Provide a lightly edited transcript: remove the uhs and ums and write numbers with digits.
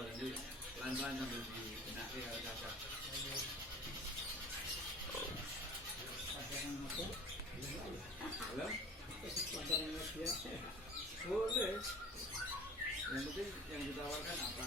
Jadi pelan-pelan sambil dikenakin kalau cocok. Halo? Boleh. Yang penting yang ditawarkan apa?